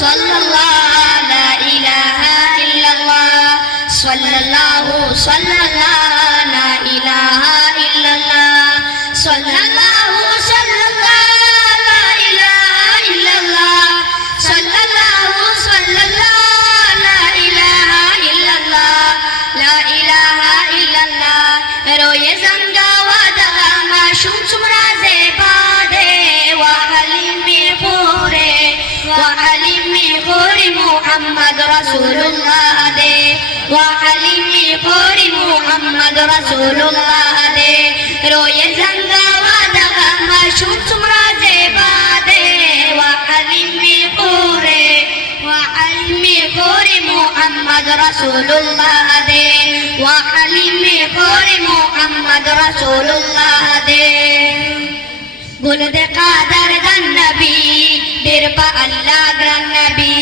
सल्लल्लाहु ला इलाहा इल्लल्लाह सल्लल्लाहु सल्लल्लाहु ला इलाहा इल्लल्लाह सल्लल्लाहु सल्लल्लाहु ला इलाहा इल्लल्लाह सल्लल्लाहु सल्लल्लाहु ला इलाहा इल्लल्लाह ला इलाहा इल्लल्लाह रोये ज़ंगा वादा माशूम चुमरा ज़ेबादे वा हलीमी खूरे वा हलीमी खूरी मुहम्मद रसूलुल्लाह दे वा हलीमी खूरी मुहम्मद रसूलुल्लाह दे रोये ज़ंगा वादा माशूम चुमरा ज़ेबादे वा हलीमी खूरे वा हलीमी खूरी मुहम्मद रसूलुल्लाह दे वा हलीमी खूरी मुहम्मद रसूलुल्लाह दे गुलद कादर गन नबी दिरपा अल्लाह ग्रन नबी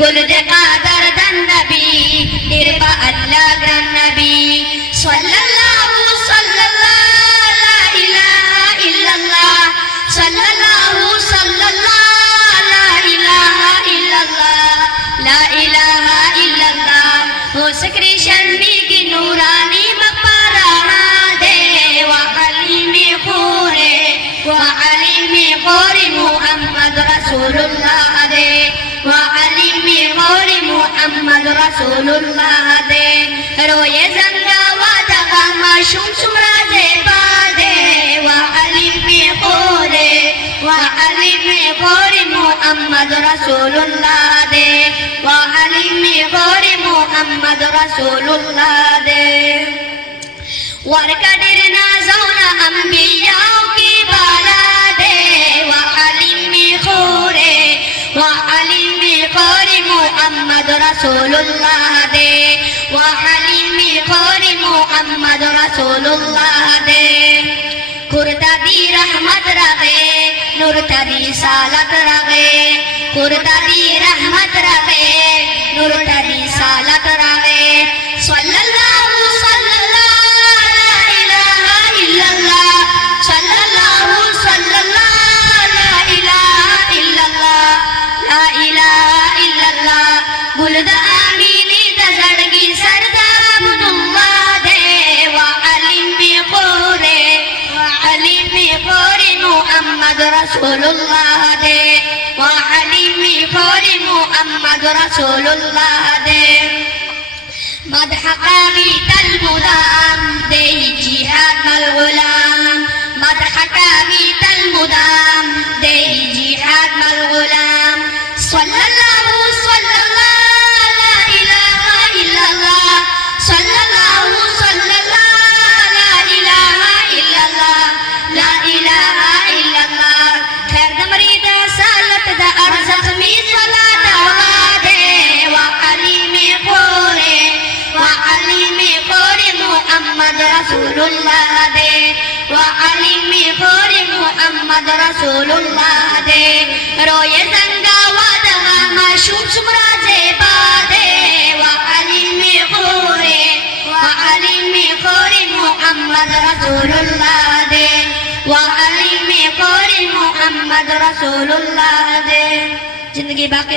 गुलद कादर गन नबी दिरपा अल्लाह ग्रन नबी सल्लल्लाहु सल्लल्लाहु ला इलाहा इल्लल्लाह सल्लल्लाहु सल्लल्लाहु ला इलाहा इल्लल्लाह ला इलाहा इल्लल्लाह हो सकरी शर्मी की नूरानी मकबरा दे वा हलीमी खूरे वा हलीमी खूरी मुहम्मद रसूलुल्लाह दे वा हलीमी खूरी मुहम्मद रसूलुल्लाह दे रोये ज़ंगा वादा माशूम चुमरा ज़ेबादे वा हलीमी खूरे वा हलीमी खूरी मुहम्मद रसूलुल्लाह दे वा हलीमी खूरी मुहम्मद रसूलुल्लाह दे वरकदिर नाज़ौना अंबियाओं की बाला दे वा हलीमी खूरे वा हलीमी खूरी मुहम्मद रसूलुल्लाह दे वा हलीमी खूरी मुहम्मद रसूलुल्लाह दे कुर्ता दी रहमत रगे नूरता दी सालत रगे कुर्ता दी रहमत रगे नूरता दी सालत रगे सल्लल्लाहु सल्लल्लाहु ला इलाहा इल्लल्लाह सल्लल्लाहु सल्लल्लाहु ला इलाहा इल्लल्लाह ला इलाहा इल्लल्लाह गुलद आमीनी दजड़गी सरदा अब्दुल्लाह दे वा हलीमी खूरे वा हलीमी खूरी मुहम्मद रसूलुल्लाह दे वा हलीमी खूरी मुहम्मद रसूलुल्लाह दे मदह कामित المدام दे जिहाद मल गुलाम मदह कामित المدام दे जिहाद मल गुलाम सल्लल्लाहु सल्लल्लाहु ला इलाहा इल्लल्लाह सल्लल्लाहु सल्लल्लाहु ला इलाहा इल्लल्लाह ला इलाहा इल्लल्लाह खैर दमरीद सालत दा अरज़ख मी सलात दे वा हलीमी खूरे वा हलीमी खूरी मुहम्मद रसूलुल्लाह दे वा हलीमी खूरी मुहम्मद रसूलुल्लाह दे रोये ज़ंगा वादा माशूम चुमरा ज़ेबादे वा हलीमी खूरे वा हलीमी खूरी मुहम्मद रसूलुल्लाह दे वा हलीमी खूरी मुहम्मद रसूलुल्लाह दे जिंदगी बाकी